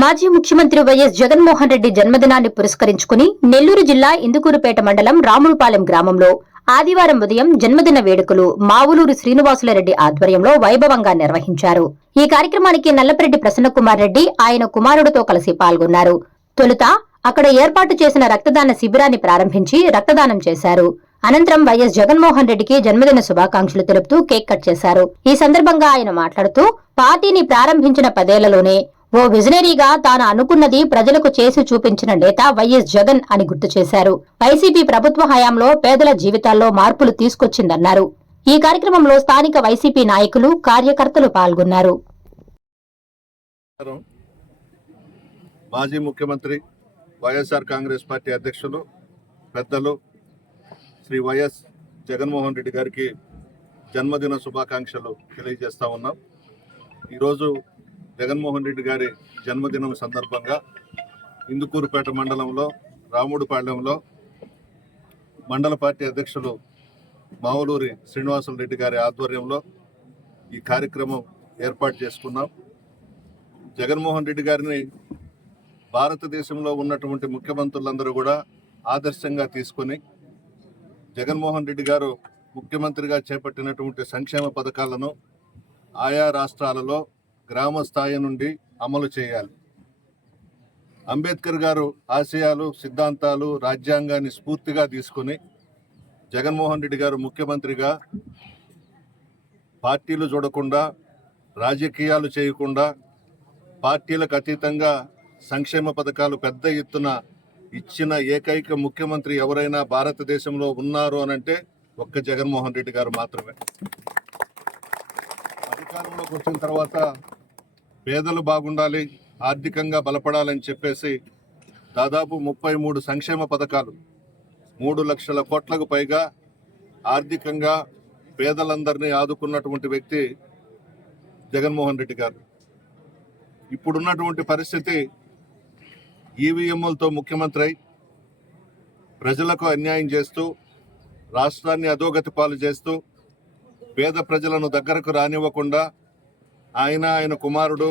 మాజీ ముఖ్యమంత్రి వైఎస్ జగన్మోహన్ రెడ్డి జన్మదినాన్ని పురస్కరించుకుని నెల్లూరు జిల్లా ఇందుకూరుపేట మండలం రాములపాలెం గ్రామంలో ఆదివారం ఉదయం జన్మదిన వేడుకలు మావులూరు శ్రీనివాసులరెడ్డి ఆధ్వర్యంలో వైభవంగా నిర్వహించారు. ఈ కార్యక్రమానికి నల్లపరెడ్డి ప్రసన్నకుమార్ రెడ్డి ఆయన కుమారుడితో కలిసి పాల్గొన్నారు. తొలుత అక్కడ ఏర్పాటు చేసిన రక్తదాన శిబిరాన్ని ప్రారంభించి రక్తదానం చేశారు. అనంతరం వైఎస్ జగన్మోహన్ రెడ్డికి జన్మదిన శుభాకాంక్షలు తెలుపుతూ కేక్ కట్ చేశారు. ఈ సందర్భంగా ఆయన మాట్లాడుతూ పార్టీని ప్రారంభించిన 10 ఏళ్లలోనే ఓ విజనరీగా తాను అనుకున్నది ప్రజలకు చేసి చూపించిన నేత వైఎస్ జగన్ అని గుర్తు చేశారు. వైసీపీ ప్రభుత్వ హయాంలో పేదల జీవితాల్లో మార్పులు తీసుకొచ్చిందన్నారు. ఈ కార్యక్రమంలో స్థానిక వైసీపీ నాయకులు, కార్యకర్తలు పాల్గొన్నారు. మాజీ ముఖ్యమంత్రి వైఎస్ఆర్ కాంగ్రెస్ పార్టీ అధ్యక్షులు పెద్దలు శ్రీ వైఎస్ జగన్మోహన్ రెడ్డి గారికి జన్మదిన శుభాకాంక్షలు తెలియజేస్తా ఉన్నాం. ఈరోజు జగన్మోహన్ రెడ్డి గారి జన్మదినం సందర్భంగా ఇందుకూరుపేట మండలంలో రాముడిపాళ్యంలో మండల పార్టీ అధ్యక్షులు మావులూరి శ్రీనివాసులరెడ్డి గారి ఆధ్వర్యంలో ఈ కార్యక్రమం ఏర్పాటు చేసుకున్నాం. జగన్మోహన్ రెడ్డి గారిని భారతదేశంలో ఉన్నటువంటి ముఖ్యమంత్రులందరూ కూడా ఆదర్శంగా తీసుకొని జగన్మోహన్ రెడ్డి గారు ముఖ్యమంత్రిగా చేపట్టినటువంటి సంక్షేమ పథకాలను ఆయా రాష్ట్రాలలో గ్రామ స్థాయి నుండి అమలు చేయాలి. అంబేద్కర్ గారు ఆశయాలు, సిద్ధాంతాలు, రాజ్యాంగాన్ని స్ఫూర్తిగా తీసుకొని జగన్మోహన్ రెడ్డి గారు ముఖ్యమంత్రిగా పార్టీలు చూడకుండా, రాజకీయాలు చేయకుండా, పార్టీలకు అతీతంగా సంక్షేమ పథకాలు పెద్ద ఎత్తున ఇచ్చిన ఏకైక ముఖ్యమంత్రి ఎవరైనా భారతదేశంలో ఉన్నారు అనంటే ఒక్క జగన్మోహన్ రెడ్డి గారు మాత్రమే. అధికారంలోకి వచ్చిన తర్వాత పేదలు బాగుండాలి, ఆర్థికంగా బలపడాలని చెప్పేసి దాదాపు 33 సంక్షేమ పథకాలు 3 లక్షల కోట్లకు పైగా ఆర్థికంగా పేదలందరినీ ఆదుకున్నటువంటి వ్యక్తి జగన్మోహన్ రెడ్డి గారు. ఇప్పుడున్నటువంటి పరిస్థితి ఈవీఎంలతో ముఖ్యమంత్రి అయి ప్రజలకు అన్యాయం చేస్తూ, రాష్ట్రాన్ని అధోగతి పాలు చేస్తూ, పేద ప్రజలను దగ్గరకు రానివ్వకుండా ఆయన కుమారుడు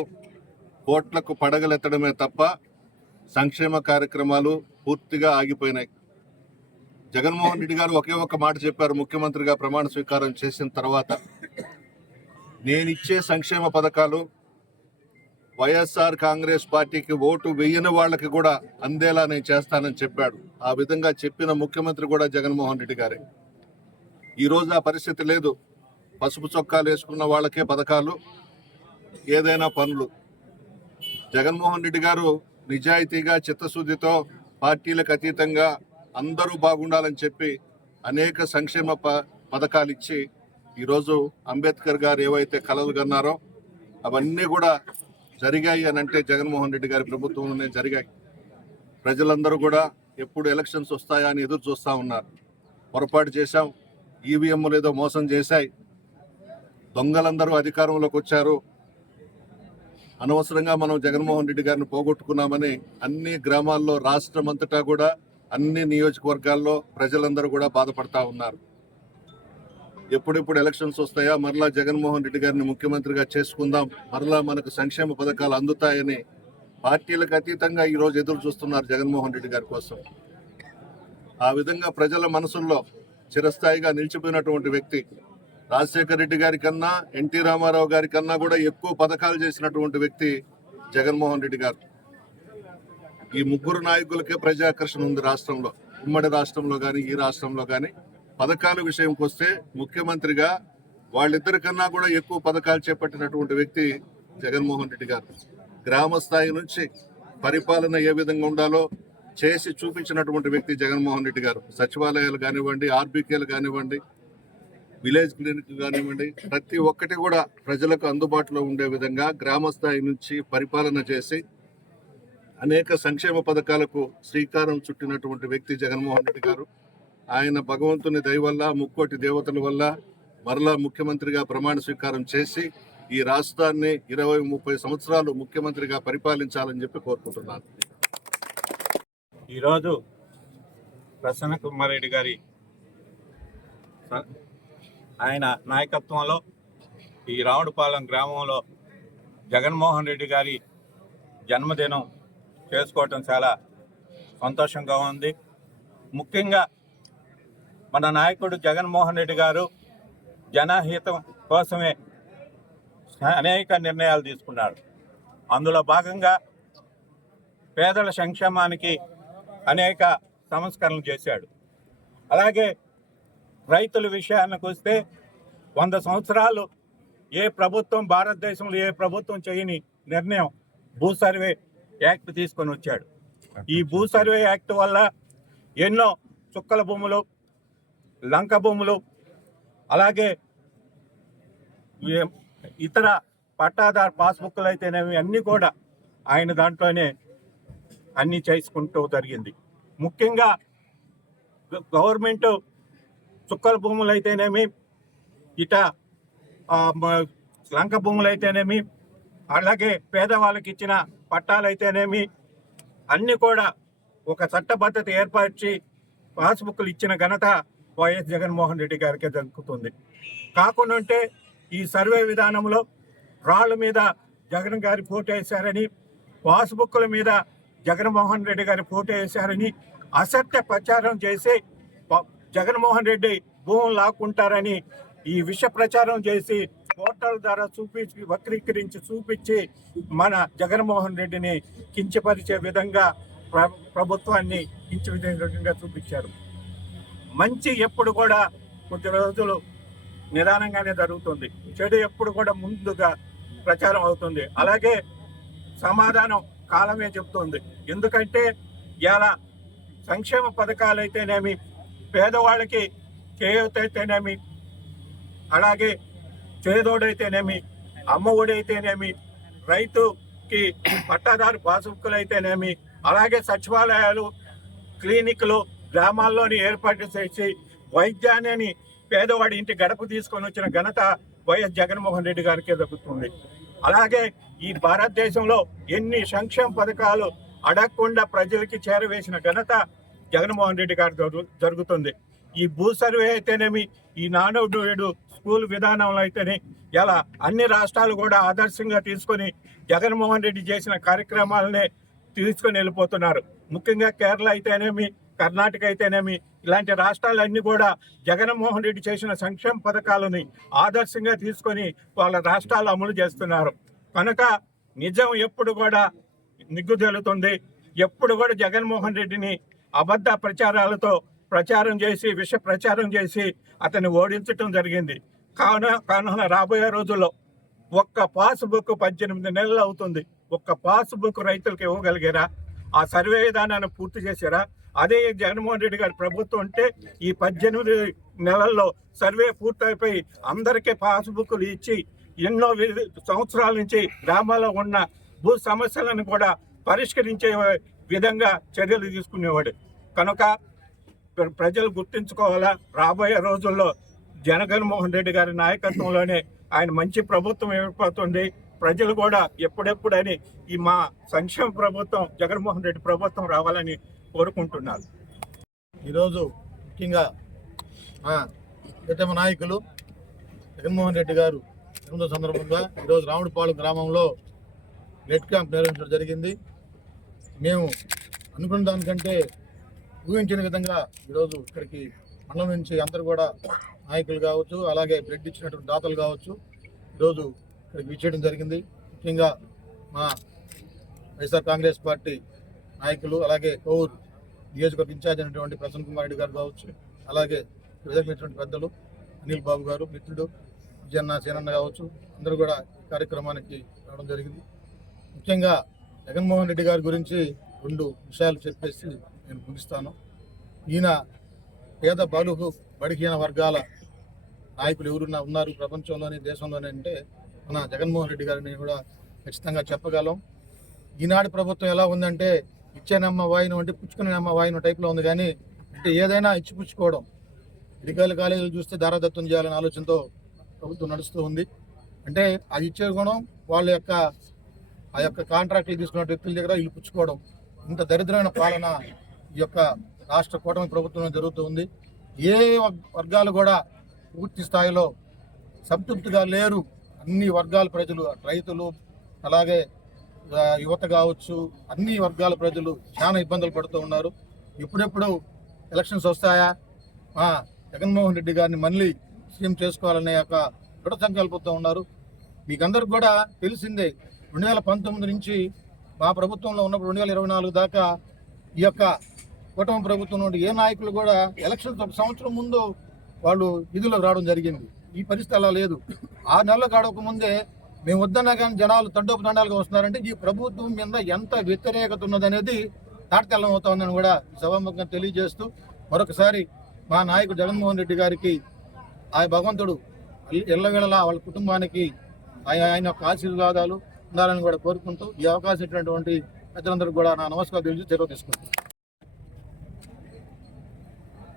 కోట్లకు పడగలెత్తడమే తప్ప సంక్షేమ కార్యక్రమాలు పూర్తిగా ఆగిపోయినాయి. జగన్మోహన్ రెడ్డి గారు ఒకే ఒక్క మాట చెప్పారు ముఖ్యమంత్రిగా ప్రమాణ స్వీకారం చేసిన తర్వాత, నేనిచ్చే సంక్షేమ పథకాలు వైఎస్ఆర్ కాంగ్రెస్ పార్టీకి ఓటు వేయని వాళ్ళకి కూడా అందేలా నేను చేస్తానని చెప్పాడు. ఆ విధంగా చెప్పిన ముఖ్యమంత్రి కూడా జగన్మోహన్ రెడ్డి గారే. ఈరోజు ఆ పరిస్థితి లేదు. పసుపు చొక్కాలు వేసుకున్న వాళ్ళకే పథకాలు, ఏదైనా పనులు. జగన్మోహన్ రెడ్డి గారు నిజాయితీగా, చిత్తశుద్ధితో, పార్టీలకు అతీతంగా అందరూ బాగుండాలని చెప్పి అనేక సంక్షేమ పథకాలు ఇచ్చి ఈరోజు అంబేద్కర్ గారు ఏవైతే కలలు కన్నారో అవన్నీ కూడా జరిగాయి అని అంటే జగన్మోహన్ రెడ్డి గారి ప్రభుత్వంలోనే జరిగాయి. ప్రజలందరూ కూడా ఎప్పుడు ఎలక్షన్స్ వస్తాయా అని ఎదురు చూస్తూ ఉన్నారు. పొరపాటు చేశాం, ఈవీఎంలు ఏదో మోసం చేశాయి, దొంగలందరూ అధికారంలోకి వచ్చారు, అనవసరంగా మనం జగన్మోహన్ రెడ్డి గారిని పోగొట్టుకున్నామని అన్ని గ్రామాల్లో, రాష్ట్రం అంతటా కూడా అన్ని నియోజకవర్గాల్లో ప్రజలందరూ కూడా బాధపడతా ఉన్నారు. ఎప్పుడెప్పుడు ఎలక్షన్స్ వస్తాయా, మరలా జగన్మోహన్ రెడ్డి గారిని ముఖ్యమంత్రిగా చేసుకుందాం, మరలా మనకు సంక్షేమ పథకాలు అందుతాయని పార్టీలకు అతీతంగా ఈరోజు ఎదురు చూస్తున్నారు జగన్మోహన్ రెడ్డి గారి కోసం. ఆ విధంగా ప్రజల మనసుల్లో చిరస్థాయిగా నిలిచిపోయినటువంటి వ్యక్తి. రాజశేఖర రెడ్డి గారి కన్నా, ఎన్టీ రామారావు గారి కన్నా కూడా ఎక్కువ పథకాలు చేసినటువంటి వ్యక్తి జగన్మోహన్ రెడ్డి గారు. ఈ ముగ్గురు నాయకులకే ప్రజాకర్షణ ఉంది రాష్ట్రంలో. ఉమ్మడి రాష్ట్రంలో కానీ, ఈ రాష్ట్రంలో కానీ పథకాల విషయంకి వస్తే ముఖ్యమంత్రిగా వాళ్ళిద్దరికన్నా కూడా ఎక్కువ పథకాలు చేపట్టినటువంటి వ్యక్తి జగన్మోహన్ రెడ్డి గారు. గ్రామ స్థాయి నుంచి పరిపాలన ఏ విధంగా ఉండాలో చేసి చూపించినటువంటి వ్యక్తి జగన్మోహన్ రెడ్డి గారు. సచివాలయాలు కానివ్వండి, ఆర్బీకేలు కానివ్వండి, విలేజ్ క్లినిక్ కానివ్వండి, ప్రతి ఒక్కటి కూడా ప్రజలకు అందుబాటులో ఉండే విధంగా గ్రామ స్థాయి నుంచి పరిపాలన చేసి అనేక సంక్షేమ పథకాలకు శ్రీకారం చుట్టినటువంటి వ్యక్తి జగన్మోహన్ రెడ్డి గారు. ఆయన భగవంతుని దయ వల్ల, ముక్కోటి దేవతల వల్ల మరలా ముఖ్యమంత్రిగా ప్రమాణ స్వీకారం చేసి ఈ రాష్ట్రాన్ని 20-30 సంవత్సరాలు ముఖ్యమంత్రిగా పరిపాలించాలని చెప్పి కోరుకుంటున్నాను. ఈరోజు ప్రసన్న కుమార్ రెడ్డి గారి ఆయన నాయకత్వంలో ఈ రావుడిపాలెం గ్రామంలో జగన్మోహన్ రెడ్డి గారి జన్మదినం చేసుకోవటం చాలా సంతోషంగా ఉంది. ముఖ్యంగా మన నాయకుడు జగన్మోహన్ రెడ్డి గారు జనహితం కోసమే అనేక నిర్ణయాలు తీసుకున్నారు. అందులో భాగంగా పేదల సంక్షేమానికి అనేక సంస్కరణలు చేశాడు. అలాగే రైతుల విషయానికి వస్తే 100 సంవత్సరాలు ఏ ప్రభుత్వం, భారతదేశంలో ఏ ప్రభుత్వం చేయని నిర్ణయం భూ సర్వే యాక్ట్ తీసుకొని వచ్చాడు. ఈ భూ సర్వే యాక్ట్ వల్ల ఎన్నో చుక్కల భూములు, లంక భూములు, అలాగే ఇతర పట్టాదారు పాస్బుక్లు అయితేనేవి అన్నీ కూడా ఆయన దాంట్లోనే అన్నీ చేసుకుంటూ జరిగింది. ముఖ్యంగా గవర్నమెంట్ చుక్కల భూములు అయితేనేమి, లంక భూములు అయితేనేమి, అలాగే పేదవాళ్ళకి ఇచ్చిన పట్టాలు అయితేనేమి అన్నీ కూడా ఒక చట్టబద్ధత ఏర్పరిచి పాస్బుక్లు ఇచ్చిన ఘనత వైఎస్ జగన్మోహన్ రెడ్డి గారికే దక్కుతుంది. కాకుండా ఈ సర్వే విధానంలో రాళ్ళ మీద జగన్ గారి ఫోటో వేశారని, పాస్బుక్ల మీద జగన్మోహన్ రెడ్డి గారి ఫోటో వేశారని అసత్య ప్రచారం చేసి జగన్మోహన్ రెడ్డి భూములు లాక్కుంటారని ఈ విష ప్రచారం చేసి పోర్టల్ ద్వారా చూపించి, వక్రీకరించి చూపించి మన జగన్మోహన్ రెడ్డిని కించపరిచే విధంగా ప్రభుత్వాన్ని కించపరిచే విధంగా చూపించారు. మంచి ఎప్పుడు కూడా కొద్ది రోజులు నిదానంగానే జరుగుతుంది, చెడు ఎప్పుడు కూడా ముందుగా ప్రచారం అవుతుంది. అలాగే సమాధానం కాలమే చెప్తుంది. ఎందుకంటే ఇలా సంక్షేమ పథకాలు అయితేనేమి, పేదవాళ్ళకి చేయూత అయితేనేమి, అలాగే చేదోడైతేనేమి, అమ్మ ఒడి అయితేనేమి, రైతుకి పట్టాదారు పాస్బుక్లు అయితేనేమి, అలాగే సచివాలయాలు, క్లినిక్లు గ్రామాల్లోని ఏర్పాటు చేసి వైద్యాన్ని పేదవాడి ఇంటి గడప తీసుకొని వచ్చిన ఘనత వైఎస్ జగన్మోహన్ రెడ్డి గారికే దక్కుతుంది. అలాగే ఈ భారతదేశంలో ఎన్ని సంక్షేమ పథకాలు అడగకుండా ప్రజలకి చేరవేసిన ఘనత జగన్మోహన్ రెడ్డి గారి జరుగుతుంది. ఈ భూ సర్వే అయితేనేమి, ఈ నానుడు స్కూల్ విధానంలో అయితేనే ఇలా అన్ని రాష్ట్రాలు కూడా ఆదర్శంగా తీసుకొని జగన్మోహన్ రెడ్డి చేసిన కార్యక్రమాలనే తీసుకొని వెళ్ళిపోతున్నారు. ముఖ్యంగా కేరళ అయితేనేమి, కర్ణాటక అయితేనేమి, ఇలాంటి రాష్ట్రాలన్నీ కూడా జగన్మోహన్ రెడ్డి చేసిన సంక్షేమ పథకాలని ఆదర్శంగా తీసుకొని వాళ్ళ రాష్ట్రాలు అమలు చేస్తున్నారు. కనుక నిజం ఎప్పుడు కూడా నిగ్గుతేలుతుంది. ఎప్పుడు కూడా జగన్మోహన్ రెడ్డిని అబద్ధ ప్రచారాలతో ప్రచారం చేసి, విష ప్రచారం చేసి అతన్ని ఓడించడం జరిగింది. కావున రాబోయే రోజుల్లో ఒక్క పాస్బుక్ 18 నెలలు అవుతుంది. ఒక్క పాస్బుక్ రైతులకు ఇవ్వగలిగారా? ఆ సర్వే విధానాన్ని పూర్తి చేశారా? అదే జగన్మోహన్ రెడ్డి గారి ప్రభుత్వం ఉంటే ఈ 18 నెలల్లో సర్వే పూర్తయిపోయి అందరికీ పాస్బుక్లు ఇచ్చి ఎన్నో సంవత్సరాల నుంచి గ్రామాల్లో ఉన్న భూ సమస్యలను కూడా పరిష్కరించే విధంగా చర్యలు తీసుకునేవాడు. కనుక ప్రజలు గుర్తించుకోవాలా, రాబోయే రోజుల్లో జగన్మోహన్ రెడ్డి గారి నాయకత్వంలోనే ఆయన మంచి ప్రభుత్వం ఏర్పడుతుంది. ప్రజలు కూడా ఎప్పుడెప్పుడని ఈ మా సంక్షేమ ప్రభుత్వం, జగన్మోహన్ రెడ్డి ప్రభుత్వం రావాలని కోరుకుంటున్నారు. ఈరోజు ముఖ్యంగా మా ప్రీతమ నాయకులు జగన్మోహన్ రెడ్డి గారు జన్మదిన సందర్భంగా ఈరోజు రాముడిపాలెం గ్రామంలో బ్లడ్ క్యాంప్ నిర్వహించడం జరిగింది. మేము అనుకున్న దానికంటే ఊహించిన విధంగా ఈరోజు ఇక్కడికి మండలం నుంచి అందరూ కూడా నాయకులు కావచ్చు, అలాగే బ్లడ్ ఇచ్చినటువంటి దాతలు కావచ్చు, ఈరోజు ఇక్కడికి విచ్చేయడం జరిగింది. ముఖ్యంగా మా వైఎస్ఆర్ కాంగ్రెస్ పార్టీ నాయకులు, అలాగే కోవూరు నియోజకవర్గ ఇన్ఛార్జ్ అయినటువంటి ప్రసన్న కుమార్ రెడ్డి గారు కావచ్చు, అలాగే విధమైనటువంటి పెద్దలు అనిల్ బాబు గారు, మిత్రుడు విజయన్న సేనన్న కావచ్చు, అందరూ కూడా ఈ కార్యక్రమానికి రావడం జరిగింది. ముఖ్యంగా జగన్మోహన్ రెడ్డి గారి గురించి 2 విషయాలు చెప్పేసి నేను ముగిస్తాను. ఈయన పేద బడుహీన వర్గాల నాయకులు ఎవరున్నా ఉన్నారు ప్రపంచంలోని, దేశంలోనే అంటే మన జగన్మోహన్ రెడ్డి గారిని కూడా ఖచ్చితంగా చెప్పగలం. ఈనాటి ప్రభుత్వం ఎలా ఉందంటే ఇచ్చేనమ్మ వాయిను అంటే పుచ్చుకునేనమ్మ వాయిను టైప్లో ఉంది. కానీ అంటే ఏదైనా ఇచ్చిపుచ్చుకోవడం, మెడికల్ కాలేజీలు చూస్తే దారాదత్తం చేయాలనే ఆలోచనతో ప్రభుత్వం నడుస్తూ ఉంది. అంటే అది ఇచ్చే గుణం వాళ్ళ యొక్క ఆ యొక్క కాంట్రాక్టులు తీసుకున్న వ్యక్తుల దగ్గర వీళ్ళు పుచ్చుకోవడం, ఇంత దరిద్రమైన పాలన ఈ యొక్క రాష్ట్ర కూటమి ప్రభుత్వంలో జరుగుతూ ఉంది. ఏ వర్గాలు కూడా పూర్తి స్థాయిలో సంతృప్తిగా లేరు. అన్ని వర్గాల ప్రజలు, రైతులు, అలాగే యువత కావచ్చు, అన్ని వర్గాల ప్రజలు చాలా ఇబ్బందులు పడుతూ ఉన్నారు. ఎప్పుడెప్పుడు ఎలక్షన్స్ వస్తాయా, జగన్మోహన్ రెడ్డి గారిని మళ్ళీ సీఎం చేసుకోవాలనే ఒక దృఢ సంకల్పంతో ఉన్నారు. మీకందరికి కూడా తెలిసిందే, 2019 నుంచి మా ప్రభుత్వంలో ఉన్నప్పుడు 2024 దాకా ఈ యొక్క కూటమి ప్రభుత్వం నుండి ఏ నాయకులు కూడా ఎలక్షన్స్ ఒక సంవత్సరం ముందు వాళ్ళు విధులకు రావడం జరిగింది. ఈ పరిస్థితి అలా లేదు. 6 నెలలు గడవక ముందే మేము వద్దన్నా కానీ జనాలు తండోపతండాలుగా వస్తున్నారంటే ఈ ప్రభుత్వం మీద ఎంత వ్యతిరేకత ఉన్నదనేది తాటతెల్లం అవుతుందని కూడా సభాముఖంగా తెలియజేస్తూ, మరొకసారి మా నాయకుడు జగన్మోహన్ రెడ్డి గారికి ఆ భగవంతుడు ఎల్లవేళలా వాళ్ళ కుటుంబానికి ఆయన యొక్క ఆశీర్వాదాలు ఉండాలని కూడా కోరుకుంటూ ఈ అవకాశం ఇచ్చినటువంటి పెద్దలందరూ కూడా నా నమస్కారం తెలియజేసి సెలవు తీసుకుంటాను.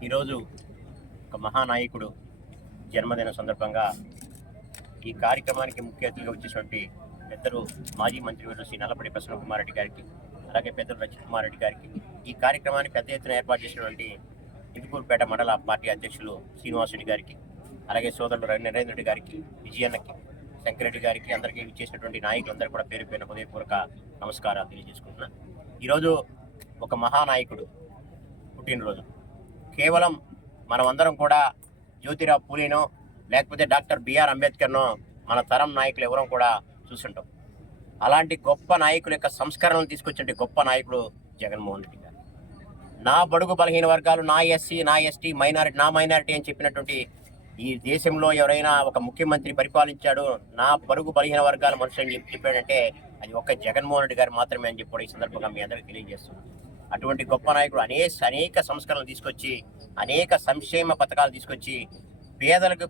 ఈరోజు ఒక మహానాయకుడు జన్మదిన సందర్భంగా ఈ కార్యక్రమానికి ముఖ్య అతిథిగా వచ్చేటువంటి పెద్దలు మాజీ మంత్రివర్యులు శ్రీ నల్లపల్లి ప్రసన్న కుమార్ రెడ్డి గారికి, అలాగే పెద్దలు రజిత్ కుమార్ రెడ్డి గారికి, ఈ కార్యక్రమాన్ని పెద్ద ఎత్తున ఏర్పాటు చేసినటువంటి ఇందుకూరుపేట మండల పార్టీ అధ్యక్షులు శ్రీనివాసుడి గారికి, అలాగే సోదరులు నరేంద్ర రెడ్డి గారికి, విజయన్నకి, శంకరెడ్డి గారికి, అందరికీ ఇచ్చేసినటువంటి నాయకులందరూ కూడా పేరు పేరున హృదయపూర్వక నమస్కారాలు తెలియజేసుకుంటున్నాను. ఈరోజు ఒక మహానాయకుడు పుట్టినరోజు. కేవలం మనమందరం కూడా జ్యోతిరావు పూలేనో లేకపోతే డాక్టర్ బిఆర్ అంబేద్కర్నో మన తరం నాయకులు ఎవరూ కూడా చూస్తుంటాం. అలాంటి గొప్ప నాయకుల యొక్క సంస్కరణలు తీసుకొచ్చే గొప్ప నాయకుడు జగన్మోహన్ రెడ్డి గారు. నా బడుగు బలహీన వర్గాలు, నా ఎస్సీ, నా ఎస్టీ, మైనారిటీ, నా మైనారిటీ అని చెప్పినటువంటి ఈ దేశంలో ఎవరైనా ఒక ముఖ్యమంత్రి పరిపాలించాడు నా బడుగు బలహీన వర్గాల మనుషులు అని చెప్పాడంటే అది ఒక్క జగన్మోహన్ రెడ్డి గారు మాత్రమే అని చెప్పి ఈ సందర్భంగా మీ అందరికీ తెలియజేస్తున్నాను. అటువంటి గొప్ప నాయకుడు అనేక సంస్కరణలు తీసుకొచ్చి, అనేక సంక్షేమ పథకాలు తీసుకొచ్చి పేదలకు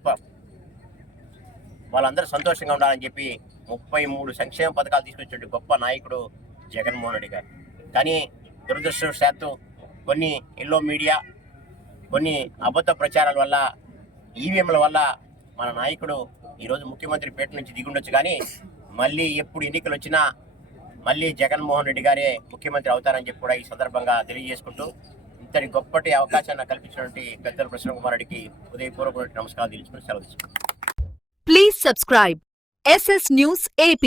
వాళ్ళందరూ సంతోషంగా ఉండాలని చెప్పి 33 సంక్షేమ పథకాలు తీసుకొచ్చే గొప్ప నాయకుడు జగన్మోహన్ రెడ్డి గారు. కానీ దురదృష్టవశాత్తు కొన్ని ఎల్లో మీడియా, కొన్ని అబద్ధ ప్రచారాల వల్ల, ఈవీఎంల వల్ల మన నాయకుడు ఈరోజు ముఖ్యమంత్రి పేట నుంచి దిగుండొచ్చు. కానీ మళ్ళీ ఎప్పుడు ఎన్నికలు వచ్చినా మళ్ళీ జగన్మోహన్ రెడ్డి గారే ముఖ్యమంత్రి అవుతారని చెప్పి కూడా ఈ సందర్భంగా తెలియజేసుకుంటూ, ఇంతటి గొప్పటి అవకాశాన్ని కల్పించినటువంటి పెద్దలు ప్రసన్న కుమార్ రెడ్డికి హృదయపూర్వక నమస్కారాలు తెలుసుకుని సెలవు తీసుకుంటాం. Please subscribe SS News AP.